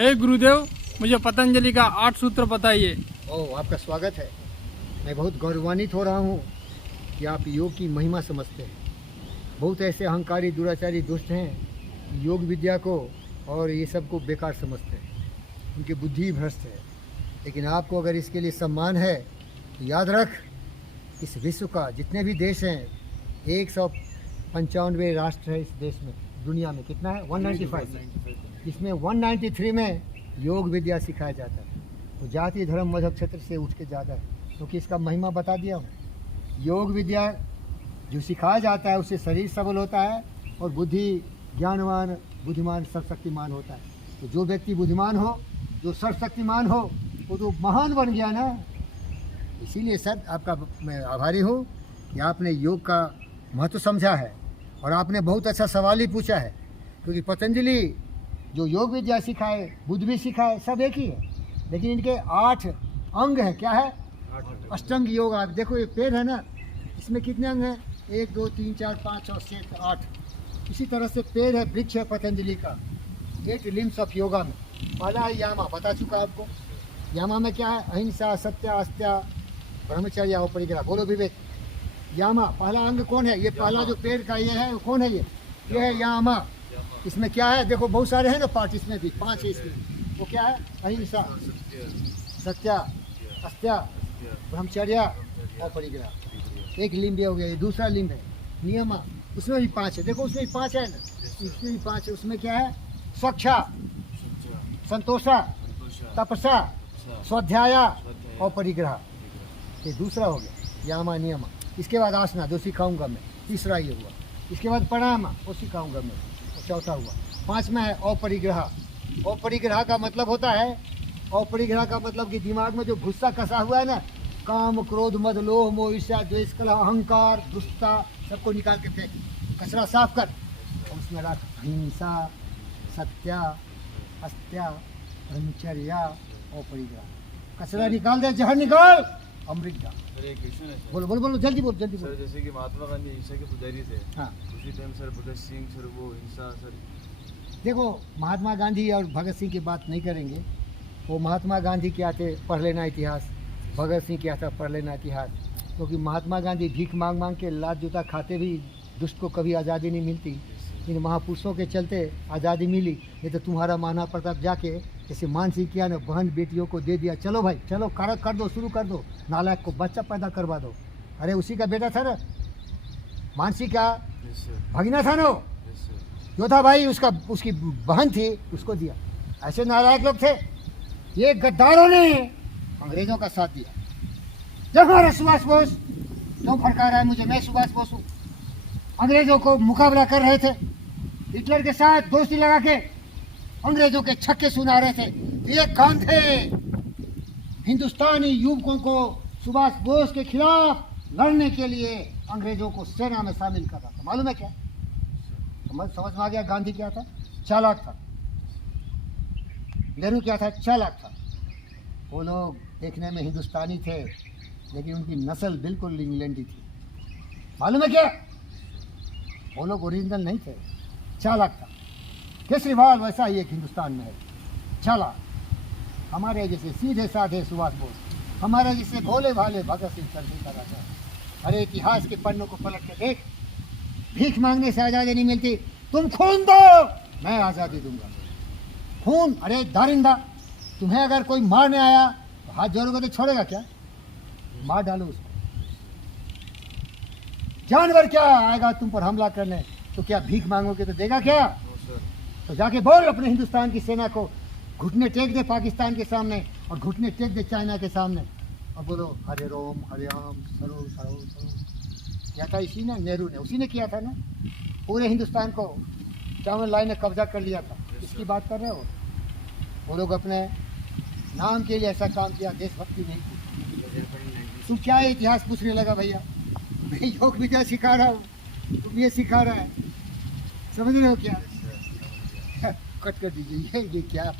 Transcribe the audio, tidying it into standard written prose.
हे गुरुदेव, मुझे पतंजलि का 8 सूत्र बताइए। ओह, आपका स्वागत है। मैं बहुत गौरवान्वित हो रहा हूँ कि आप योग की महिमा समझते हैं। बहुत ऐसे अहंकारी दुराचारी दुष्ट हैं, योग विद्या को और ये सब को बेकार समझते हैं, उनकी बुद्धि भ्रष्ट है। लेकिन आपको अगर इसके लिए सम्मान है तो याद रख, इस विश्व का जितने भी देश हैं, 195 राष्ट्र है इस देश में। दुनिया में कितना है? 195। इसमें 193 में योग विद्या सिखाया जाता है। तो जाति धर्म मजहब क्षेत्र से उठ के ज़्यादा है, क्योंकि इसका महिमा बता दिया हूँ। योग विद्या जो सिखाया जाता है उससे शरीर सबल होता है और बुद्धि ज्ञानवान बुद्धिमान सर्वशक्तिमान होता है। तो जो व्यक्ति बुद्धिमान हो, जो सर्वशक्तिमान हो, वो तो महान बन गया ना। इसीलिए सर आपका मैं आभारी हूँ कि आपने योग का महत्व समझा है और आपने बहुत अच्छा सवाल ही पूछा है। क्योंकि पतंजलि जो योग विद्या सिखाए, बुद्ध भी सिखाए, सब एक ही है, लेकिन इनके 8 अंग हैं। क्या है? अष्टांग योग। आप देखो ये पैर है ना, इसमें कितने अंग हैं? 1 2 3 4 5 और 7 8। इसी तरह से पैर है, वृक्ष है पतंजलि का। 8 लिम्स ऑफ योगा में पहला है यामा, बता चुका आपको। यामा में क्या है? अहिंसा, सत्य, अस्त्या, ब्रह्मचर्य और परिग्रह। बोलो विवेक। यामा पहला अंग कौन है? ये पहला जो पैर का ये है, कौन है? ये है यामा। इसमें क्या है? देखो बहुत सारे हैं ना पार्ट, इसमें भी 5 है इसमें। वो क्या है? अहिंसा, सत्या, अस्त्या, ब्रह्मचर्य और परिग्रह। एक लिंब हो गया। ये दूसरा लिंब है नियमा, उसमें भी 5 है। देखो उसमें भी 5 है ना, इसमें भी 5 है। उसमें क्या है? स्वच्छा, संतोषा, तपसा, स्वाध्याय और परिग्रह। ये दूसरा हो गया यामा नियमा। इसके बाद आसना जो सिखाऊंगा मैं, तीसरा ये हुआ। इसके बाद प्राणायाम वो सिखाऊंगा मैं, चौथा हुआ। 5वां है अपरिग्रह। अपरिग्रह का मतलब होता है, अपरिग्रह का मतलब कि दिमाग में जो भूसा कसा हुआ है ना, काम क्रोध मद लोभ मोह ईर्ष्या द्वेष कलह अहंकार दुष्टता, सबको निकाल के फेंक, कचरा साफ कर और उसमें रख अहिंसा, सत्या, अस्त्या, ब्रह्मचर्य और परिग्रह। कचरा निकाल दे, जहर निकाल, अमृत डाल। बोलो बोलो बोलो, जल्दी बोलो जल्दी बोलो। जैसे कि महात्मा गांधी हिंसा के पुजारी थे, हाँ, उसी time sir Bhagat Singh sir वो हिंसा सर। देखो महात्मा गांधी और भगत सिंह की बात नहीं करेंगे। वो महात्मा गांधी क्या थे, पढ़ लेना इतिहास। भगत सिंह क्या था, पढ़ लेना इतिहास। क्योंकि महात्मा गांधी भीख मांग मांग के लात जूता खाते भी दुष्ट को कभी आज़ादी नहीं मिलती। इन महापुरुषों के चलते आज़ादी मिली। नहीं तो तुम्हारा महाना प्रताप जाके जैसे मानसिंह किया ना, बहन बेटियों को दे दिया, चलो भाई चलो कर दो, शुरू कर दो, नालायक को बच्चा पैदा करवा दो। अरे उसी का बेटा था ना मानसिंह का भगीना था ना, जो था भाई उसकी बहन थी, उसको दिया। ऐसे नालायक लोग थे। ये गद्दारों ने अंग्रेजों का साथ दिया। जब हमारा सुभाष बोस क्यों फड़का रहा है मुझे, मैं सुभाष बोस हूँ, अंग्रेजों को मुकाबला कर रहे थे, हिटलर के साथ दोस्ती लगा के अंग्रेजों के छक्के सुना रहे थे। ये कौन थे? हिंदुस्तानी युवकों को सुभाष बोस के खिलाफ लड़ने के लिए अंग्रेजों को सेना में शामिल कर रहा था। मालूम है क्या? समझ में आ गया? गांधी क्या था? चालाक था। नेहरू क्या था? चालाक था। वो लोग देखने में हिंदुस्तानी थे, लेकिन उनकी नस्ल बिल्कुल इंग्लैंडी थी। मालूम है क्या? वो लोग ओरिजिनल नहीं थे, चालाक था। केजरीवाल वैसा ही एक हिंदुस्तान में है, चालाक। हमारे जैसे सीधे साधे सुभाष बोस, हमारे जैसे भोले भाले भगत सिंह चंद्रशेखर का राजा। अरे इतिहास के पन्नों को पलट के देख, भीख मांगने से आज़ादी नहीं मिलती। तुम खून दो, मैं आज़ादी दूंगा। खून, अरे दारिंदा, तुम्हें अगर कोई मारने आया तो हाथ जोड़ोगे तो छोड़ेगा क्या? मार डालो उसको। जानवर क्या आएगा तुम पर हमला करने, तो क्या भीख मांगोगे तो देगा क्या? तो जाके बोल अपने हिंदुस्तान की सेना को, घुटने टेक दे पाकिस्तान के सामने और घुटने टेक दे चाइना के सामने और बोलो हरे रोम हरे राम सरो सरो सरो। क्या था? इसी ने, नेहरू ने, उसी ने किया था ना। पूरे हिंदुस्तान को चावल लाई ने कब्जा कर लिया था। इसकी बात कर रहे हो? वो लोग अपने नाम के लिए ऐसा काम किया, देशभक्ति नहीं की। तुम क्या इतिहास पूछने लगा भैया? मैं योग विद्या सिखा रहा हूँ, तुम ये सिखा रहा है, समझ रहे हो क्या? कट कर दीजिए। ये क्या